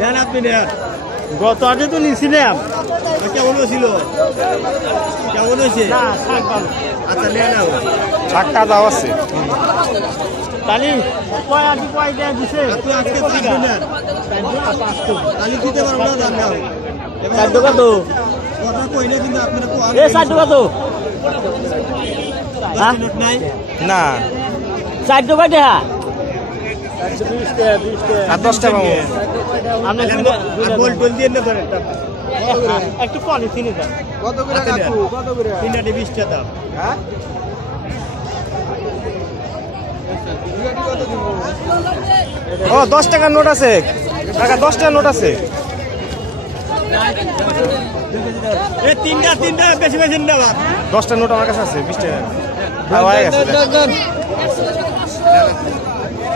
নেন আপনি নেন গত আগে তো নিয়েছিলাম কেমন হয়েছিল? কেমন হয়েছে? আচ্ছা নেন শাকটা দাও আছে। কয় কয় দেয়া দিছে? আপনি আজকে থাকবেন না তাহলে দিতে পারব না দাম চার টাকা তো কথা কই কিন্তু আপনারা কোয়াল এ চার টাকা তো? নাই। না। চার টাকা দেয়া? আর দশটা পাবো আপনি বল টল দিয়ে না ধরেন একটু কম চিনি কত করে কত করে? তিনটা বিশটা দাম। ও দশ টাকার নোট আছে। টাকা দশ টাকার নোট আছে। তিনটা তিনটা বেশি বেশি দশটা নোট আমার কাছে আছে বিশ টাকা।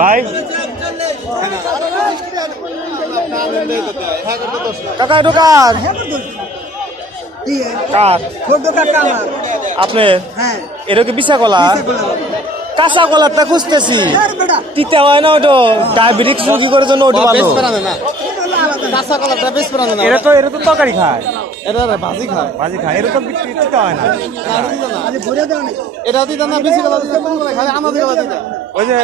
ভাই? কাকা এই কার? আপনি? এটা কি বিশা কলা? কাঁচা কলারটা খুঁজতেছি। তিতে হয় না ওটা? ডায়াবেটিক্স রোগী করার জন্য ওটা ভালো। কাঁচা কলাটা বেশ এটা তো এটা তো তরকারি খায়। এটা ভাজি খায়। ভাজি খায়। এটা তো বি- হয় না। এটা দিতে না বেশি কলা দিতে কোন কলা খালি আমাদের কলা দিতে ওই যে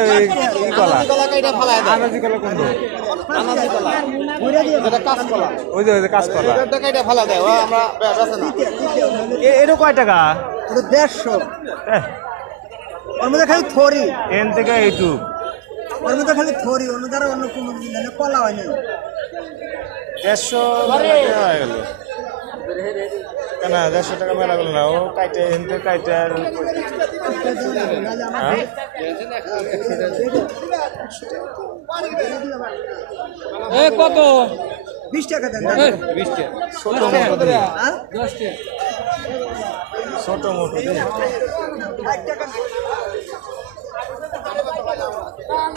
কলা। কলা কাইটা ফালাই দেয়। আনাজি কলা কোন আনাজি কলা। যেটা কাঁচ কলা ওই যে ওই যে কাঁচ কলা এটা কাইটা ফালাই দেয় ও আমরা বেচে না। এ- এটা কয় টাকা? দেড়শো। এহ, ওর মধ্যে খালি থরি। এন থেকে এইটুক। ওর মধ্যে খালি থরি অন্য দ্বারা অন্য কোনো জিনিস কলা হয় না। দেড়শো হয়ে গেল। কেন দেড়শো টাকা মেলা গেল না ও কাইটে থেকে কাইটে হ্যাঁ? কত? বিশ টাকা দেন ছোট মোটো হ্যাঁ? ছোট মোটো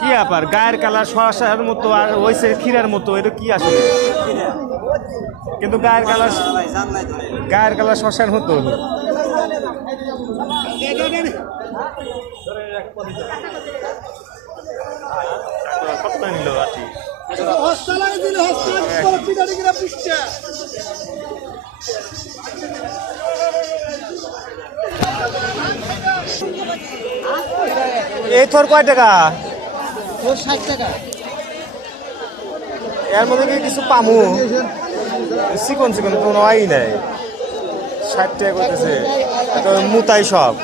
কি ব্যাপার? গায়ের কালার শশার মতো আর ওইসে ক্ষীরার মতো, এটা কি আসলে? কিন্তু গায়ের কালার গায়ের কালার শশার মতো। এই থর কয় টাকা? এর মধ্যে কিছু পামু? চিকন চিকন, কোনো আই নাই। ষাট টাকা করতেছে। মুতাই সব।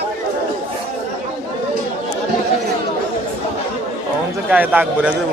গায়ে দাগ ভরে যাব